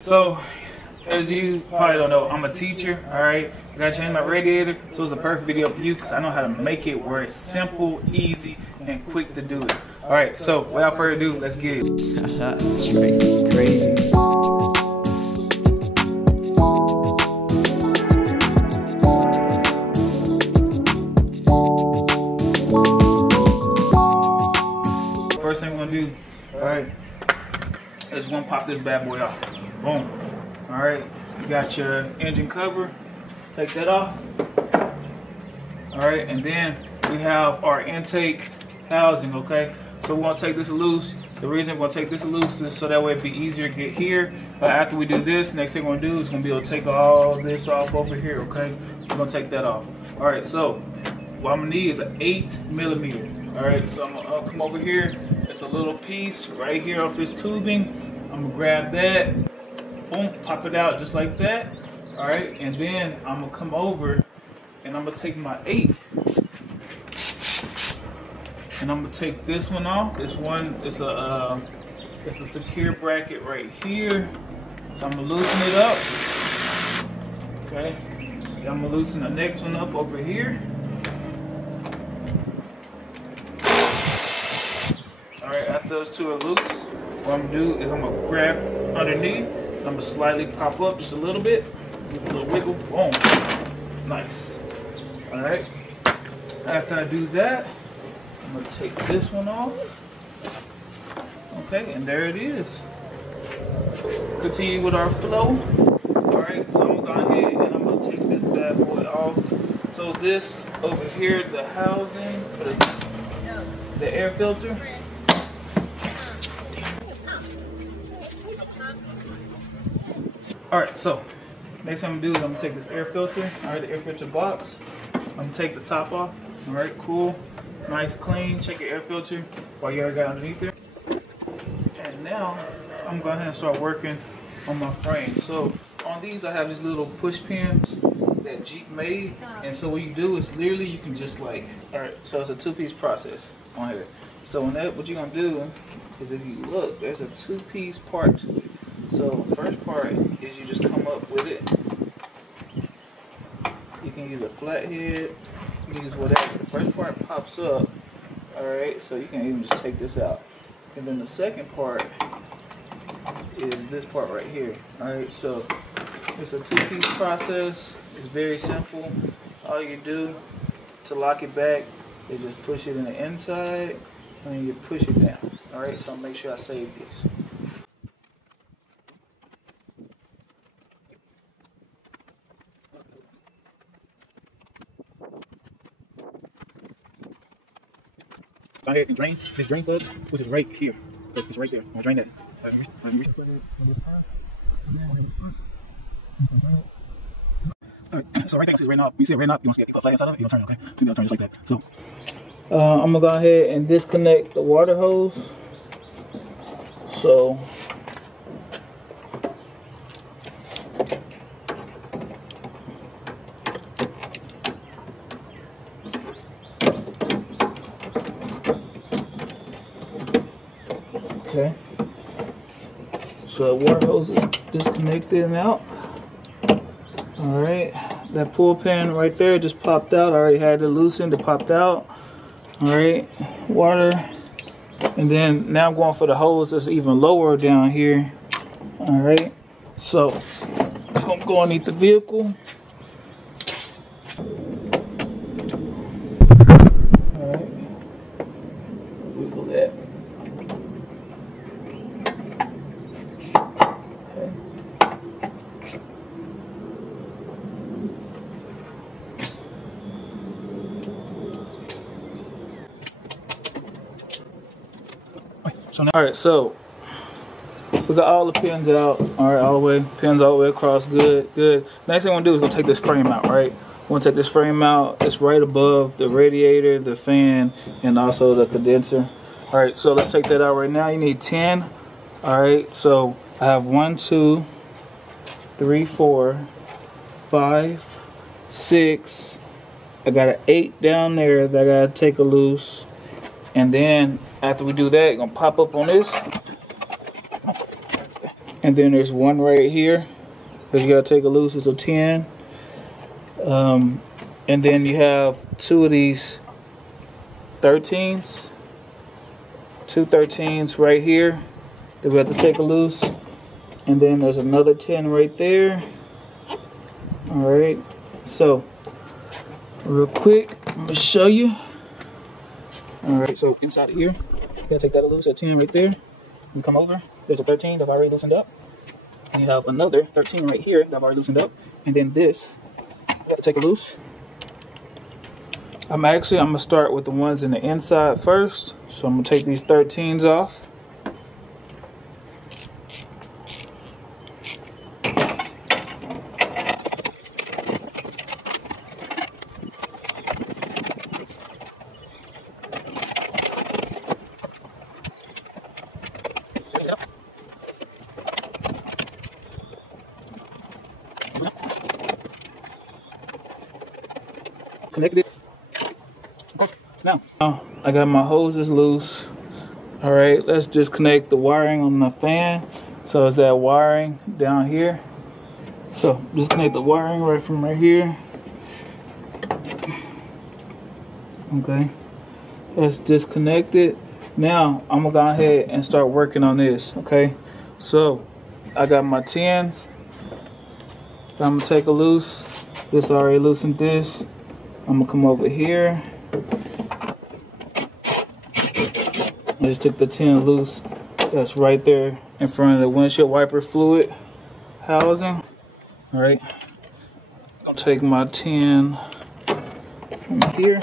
So, as you probably don't know, I'm a teacher, alright? I gotta change my radiator, so it's a perfect video for you because I know how to make it where it's simple, easy, and quick to do it. Alright, so without further ado, let's get it. That's right, crazy. First thing we're gonna do, alright, is we're gonna pop this bad boy off. Boom. Alright, you got your engine cover, take that off. Alright, and then we have our intake housing, okay? So we're gonna take this loose. The reason we're gonna take this loose is so that way it'd be easier to get here. But after we do this, next thing we're gonna do is gonna be able to take all this off over here, okay? We're gonna take that off. Alright, so what I'm gonna need is an 8mm. Alright, so I'm gonna come over here. It's a little piece right here off this tubing. I'm gonna grab that, boom, pop it out just like that. Alright, and then I'm gonna come over and I'm gonna take my 8 and I'm gonna take this one off. This one is it's a secure bracket right here. So I'm gonna loosen it up. Okay. Then I'm gonna loosen the next one up over here. Alright, after those two are loose, what I'm gonna do is I'm gonna grab underneath. I'm gonna slightly pop up just a little bit. Give a little wiggle. Boom. Nice. Alright. After I do that, I'm gonna take this one off. Okay, and there it is. Continue with our flow. Alright, so I'm gonna go ahead and I'm gonna take this bad boy off. So this over here, the housing, the air filter. Alright, so next thing I'm gonna do is I'm gonna take this air filter, alright, the air filter box. I'm gonna take the top off. Alright, cool. Nice, clean. Check your air filter while you already got underneath there. And now I'm gonna go ahead and start working on my frame. So on these I have these little push pins that Jeep made. And so what you do is literally you can just like, alright, so it's a two-piece process on here. So when that, what you're gonna do is if you look, there's a two-piece part to it. So the first part is you just come up with it. You can use a flathead, you can use whatever. The first part pops up, alright, so you can even just take this out. And then the second part is this part right here. Alright, so it's a two-piece process. It's very simple. All you do to lock it back is just push it in the inside and then you push it down. Alright, so I'll make sure I save this. Go ahead and drain this drain plug, which is right here. It's right there. I'll drain that. Alright, so right there, you see the red knob. You see the red knob, you want to see it flat inside of it, you're going to turn it, okay? So you're going to turn it just like that. So, I'm going to go ahead and disconnect the water hose. So, okay, so the water hose is disconnected and out. Alright, that pull pin right there just popped out. I already had it loosened, it popped out. Alright, water. And then now I'm going for the hose that's even lower down here. Alright, so it's going to go underneath the vehicle. Alright, wiggle that. Alright, so we got all the pins out. Alright, all the way, pins all the way across. Good, good. Next thing I'm gonna do is gonna take this frame out, right? We're gonna take this frame out. It's right above the radiator, the fan, and also the condenser. Alright, so let's take that out right now. You need 10. Alright, so I have 1, 2, 3, 4, 5, 6. I got an 8 down there that I gotta take a loose. And then after we do that, gonna pop up on this. and then there's one right here that you gotta take it loose. It's a 10. And then you have two of these 13s, two 13s right here that we have to take it loose. And then there's another 10 right there. All right, so real quick, I'm gonna show you. All right, so inside of here, you gotta take that loose, that 10 right there. You come over, there's a 13 that I've already loosened up. And you have another 13 right here that I've already loosened up. And then this, you gotta take it loose. I'm gonna start with the ones in the inside first. So I'm gonna take these 13s off. Connected. Now I got my hoses loose. All right, let's disconnect the wiring on the fan. So it's that wiring down here. So disconnect the wiring right from right here. Okay, let's disconnect it. Now I'm gonna go ahead and start working on this. Okay, so I got my 10s. I'm gonna take a loose. This already loosened this. I'm gonna come over here. I just took the 10 loose. That's right there in front of the windshield wiper fluid housing. All right, I'll take my 10 from here.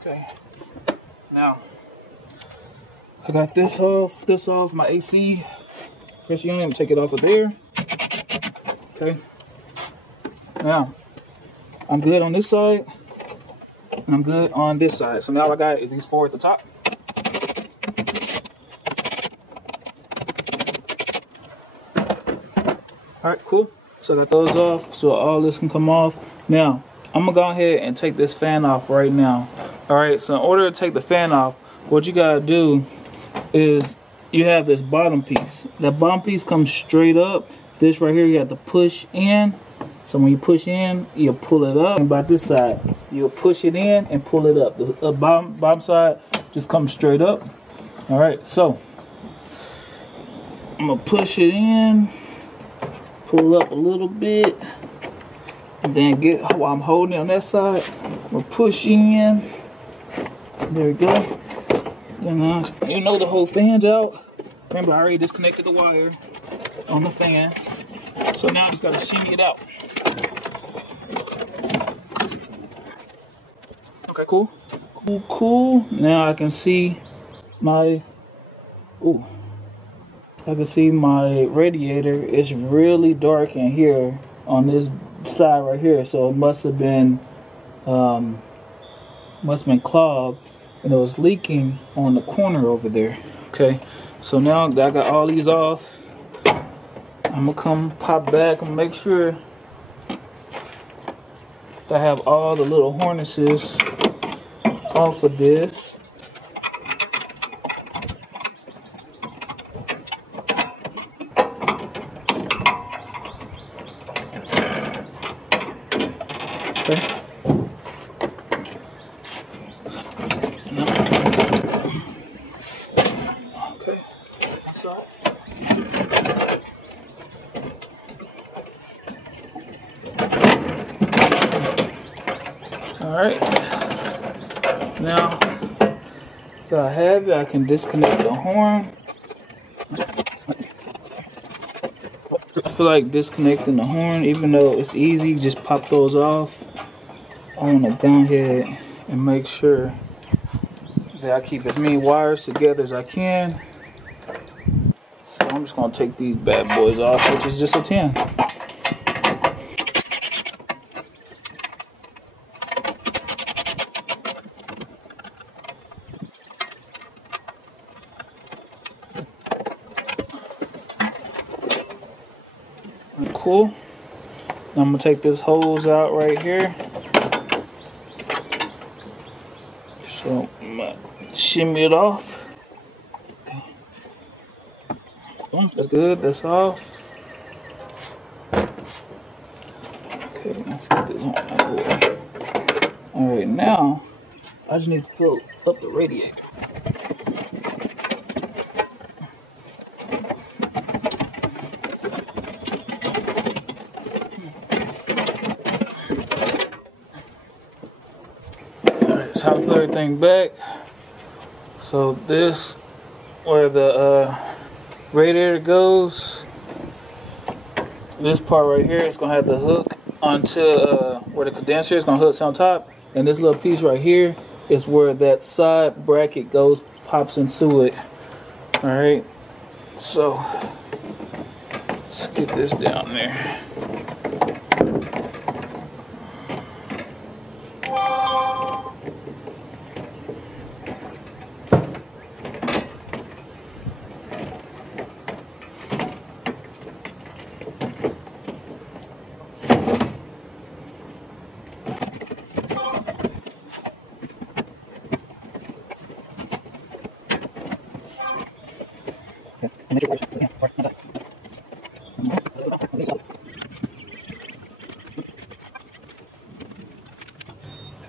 Okay, now I got this off my AC. Press unit, I'm take it off of there. Okay, now I'm good on this side. And I'm good on this side. So now all I got is these 4 at the top. All right, cool. So I got those off, so all this can come off. Now, I'm gonna go ahead and take this fan off right now. All right, so in order to take the fan off, what you gotta do is you have this bottom piece. That bottom piece comes straight up. This right here, you have to push in. So when you push in, you'll pull it up. And about this side, you'll push it in and pull it up. The bottom side just comes straight up. All right, so I'm gonna push it in, pull up a little bit, and then get while I'm holding it on that side, I'm gonna push in. There we go. You know the whole fan's out. Remember, I already disconnected the wire on the fan. So now I just gotta shimmy it out. Okay, cool. Cool. Now I can see my radiator. It's really dark in here on this side right here. So it must have been clogged, and it was leaking on the corner over there. Okay. So now that I got all these off, I'm gonna come pop back and make sure that I have all the little harnesses off of this. Okay. Okay. Inside. All right, now that I have it, I can disconnect the horn. I feel like disconnecting the horn, even though it's easy, just pop those off. I want to go ahead and make sure that I keep as many wires together as I can. So I'm just going to take these bad boys off, which is just a 10. Cool. Now I'm gonna take this hose out right here. So I'm gonna shimmy it off. That's good. That's off. Okay, let's get this on. All right, now I just need to fill up the radiator. Time to put everything back. So this, where the radiator goes, this part right here is gonna have the hook onto where the condenser is gonna hook on top, and this little piece right here is where that side bracket goes, pops into it. All right, so let's get this down there.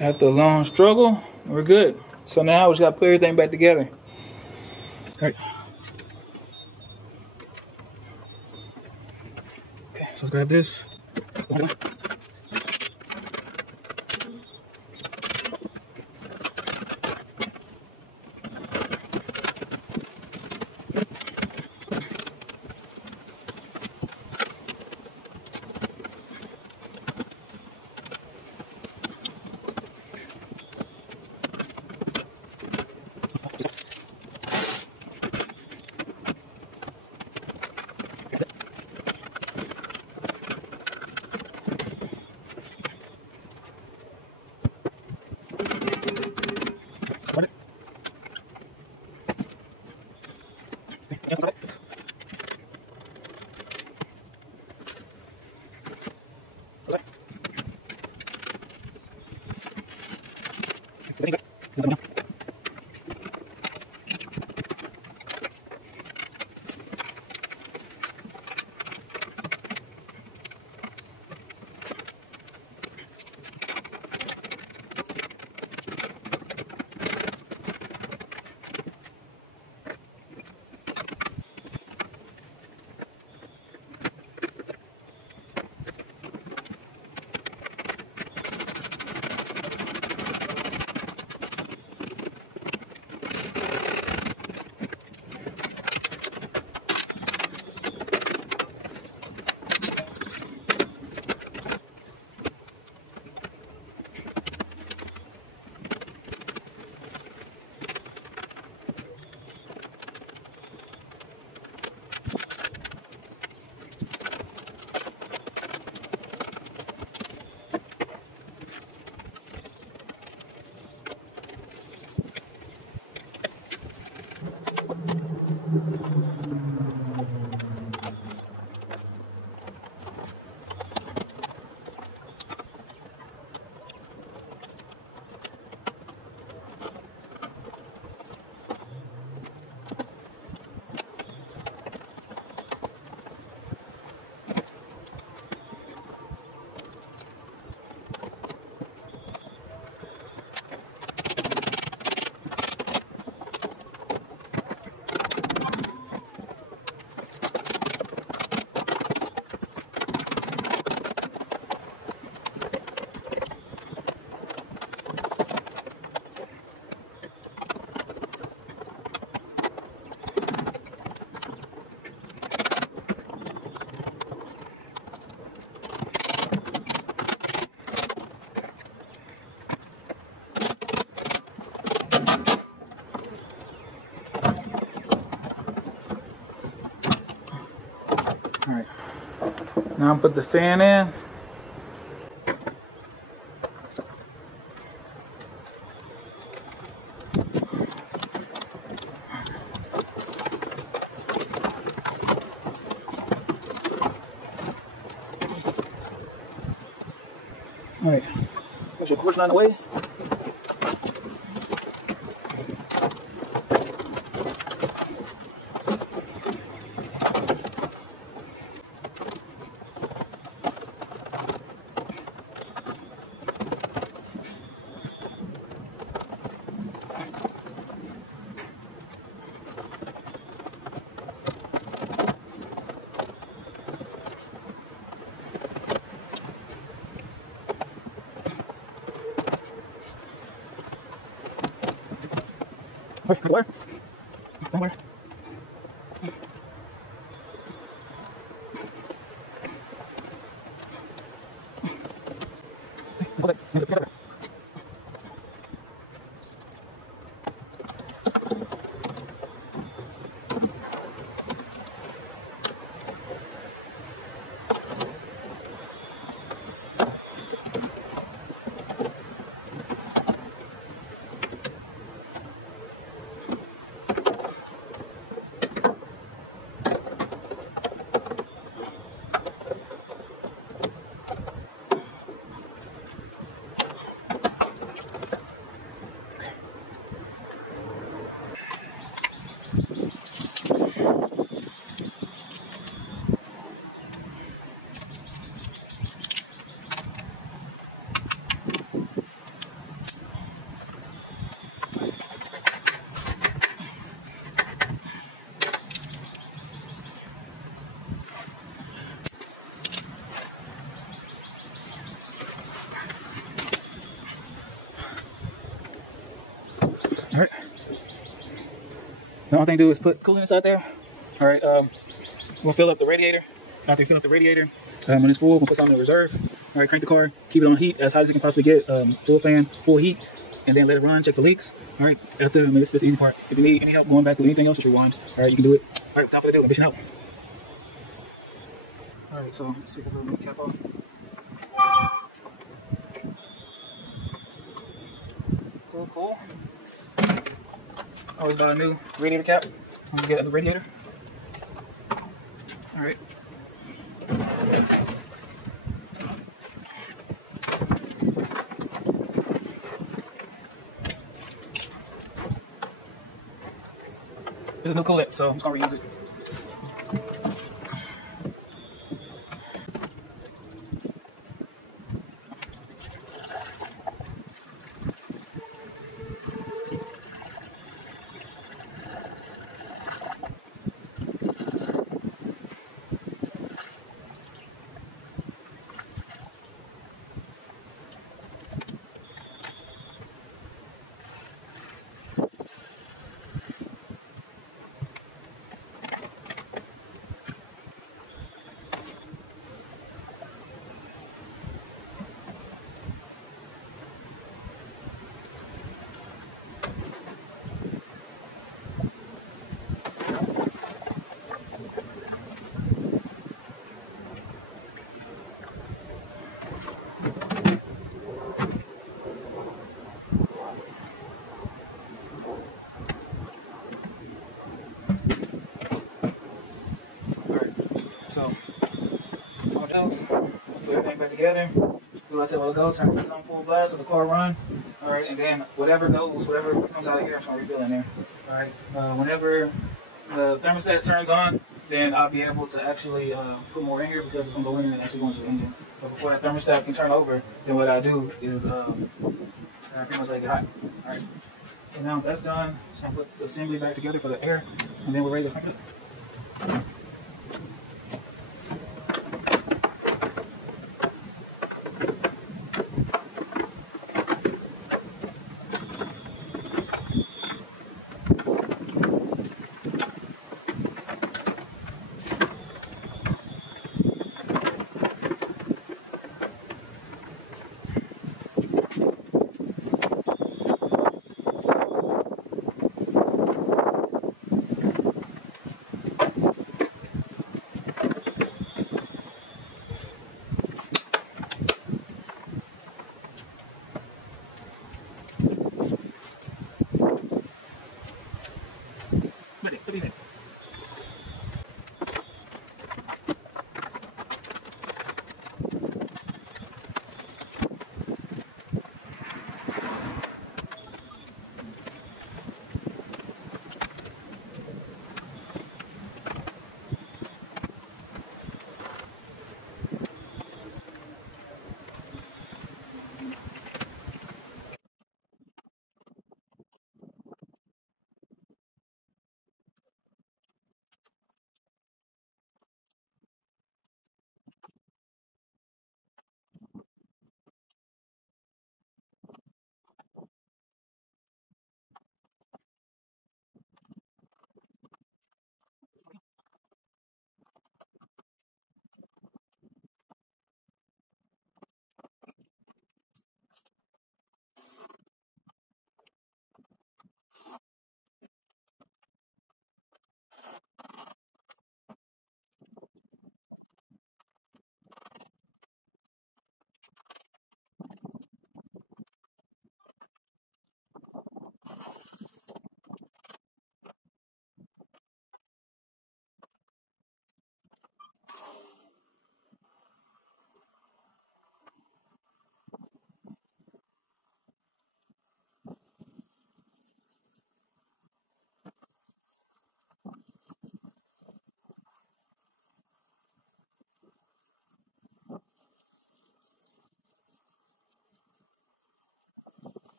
After a long struggle, we're good. So now we just gotta put everything back together. All right. Okay, so let's grab this. All right, now put the fan in. All right, make sure cord's not in the way. Where? Where? All right. The only thing to do is put coolant inside there. All right. We'll fill up the radiator. After you fill up the radiator, when it's full, we'll put something in reserve. All right. Crank the car. Keep it on heat as hot as you can possibly get. Full fan, full heat, and then let it run. Check for leaks. All right. After, this is the easy part. If you need any help going back with anything else, just rewind. All right. You can do it. All right. Time for the do. Mission out. All right. So let's take this little cap off. Cool. Always buy a new radiator cap when you get a new radiator. All right. This is new coolant, so I'm just gonna reuse it. So, I'm gonna put everything back together. Do what I said a while ago, turn it on full blast, let the car run. Alright, and then whatever goes, whatever comes out of here, I'm just gonna refill in there. Alright, whenever the thermostat turns on, then I'll be able to actually put more in here because it's gonna go in and actually go into the engine. But before that thermostat can turn over, then what I do is I pretty much let it get hot. Alright, so now that's done. Just gonna put the assembly back together for the air, and then we're ready to pump it.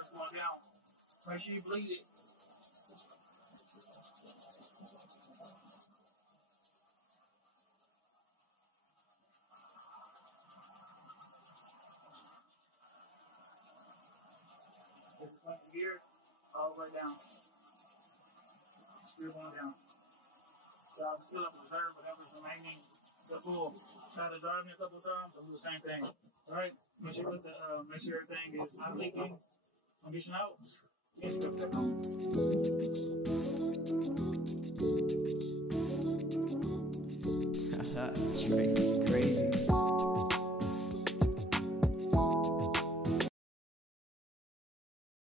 reserve's going down. Make sure you bleed it. Just point the gear all the way down. Still going down. So I'm still up reserve, whatever's remaining to full. Try to drive me a couple of times, I'll do the same thing. Alright, make sure everything is not leaking. Condition out. Straight